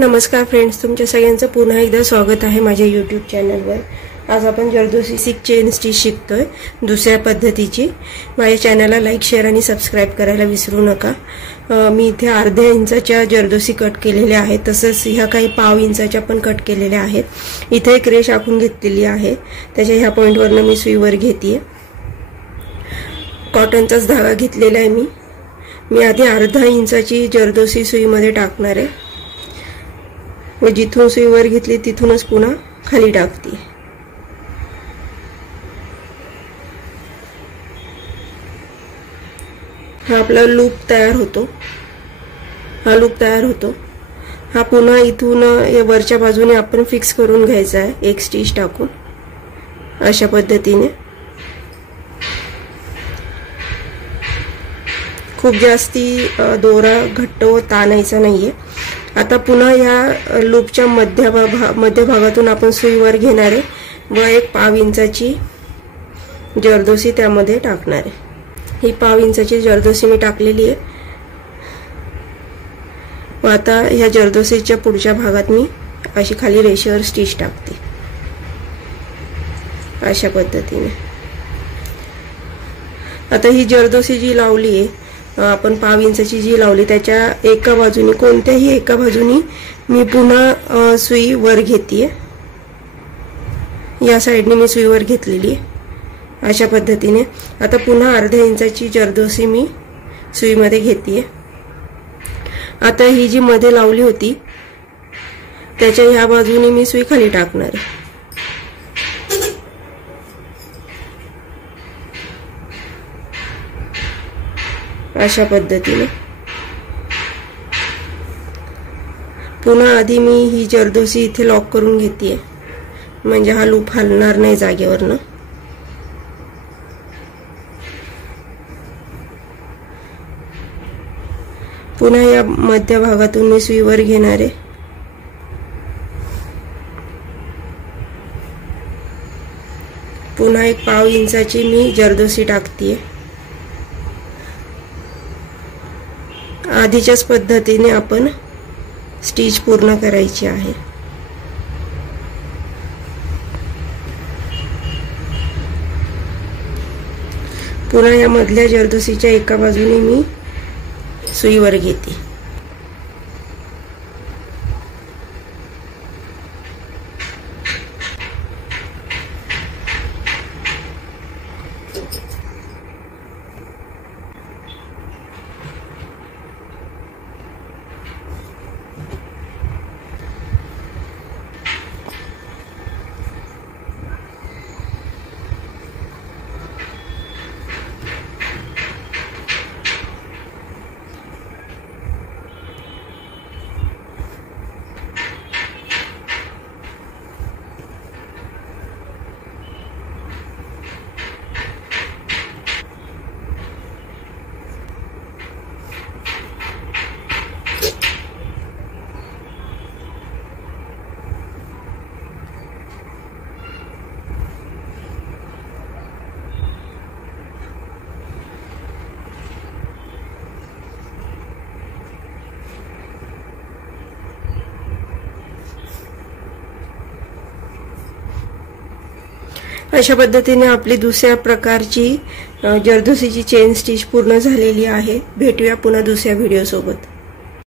नमस्कार फ्रेंड्स, तुमच्या सगळ्यांचं पुन्हा एकदा स्वागत आहे माझ्या यूट्यूब चॅनलवर। आज आपण जरदोसी सिल्क चेन स्टिच शिकतोय दुसऱ्या पद्धतीची। माझ्या चॅनलला लाईक, शेअर आणि सबस्क्राइब करायला विसरू नका। मी इथे अर्ध्या इंचाच्या जरदोसी कट केलेल्या आहेत, तसंच ह्या काही पाव इंचाच्या पण कट केलेल्या आहेत। इथे एक रेष आखून घेतलेली आहे, त्याच्या ह्या पॉइंटवरनं मी सुईवर घेतेय। कॉटनचाच धागा घेतलेला आहे मी आधी अर्धा इंचाची जरदोसी सुईमध्ये टाकणार आहे व जिथून सुई वर घेतली तिथूनच पुन्हा खाली टाकते। हा आपला लूप तयार होतो, हा पुन्हा इथून वरच्या बाजूने आपण फिक्स करून घ्यायचा आहे एक स्टिच टाकून अशा पद्धतीने। खूप जास्ती दोरा घट्ट व ताणायचा नाहीये। आता पुन्हा या लूपच्या मध्य भागातून आपण सुईवर घेणार आहे व एक पाव इंचाची जरदोसी त्यामध्ये टाकणार आहे। ही पाव इंचाची जरदोसी मी टाकलेली आहे व आता ह्या जरदोसीच्या पुढच्या भागात मी अशी खाली रेषेवर स्टिच टाकते अशा पद्धतीने। आता ही जरदोसी जी लावली आहे आपण पाव इंचाची जी लावली त्याच्या एका बाजूनी कोणत्याही एका बाजूनी मी पुन्हा सुई वर घेतेय। या साइडने मी सुई वर घेतलेली आहे अशा पद्धतीने। आता पुन्हा अर्ध्या इंचाची जरदोसी मी सुईमध्ये घेतेय। आता ही जी मध्ये लावली होती त्याच्या ह्या बाजूने मी सुई खाली टाकणार आहे अशा पद्धतीने। पुन्हा आधी मी ही जरदोसी इथे लॉक करून घेतेय म्हणजे हा लूप हलणार नाही जागेवरनं। पुन्हा या मध्य भागातून मी सुई वर घेणार आहे। पुन्हा एक पाव इंचाची मी जरदोसी टाकतेय। आधीच्याच पद्धतीने आपण स्टिच पूर्ण करायची आहे। पुन्हा या मधल्या जरदोसीच्या एका बाजूने मी सुईवर घेते। अशा पद्धतीने आपली दुसऱ्या प्रकारची जरदोसीची चेन स्टिच पूर्ण झालेली आहे। भेटूया पुन्हा दुसऱ्या व्हिडिओ सोबत।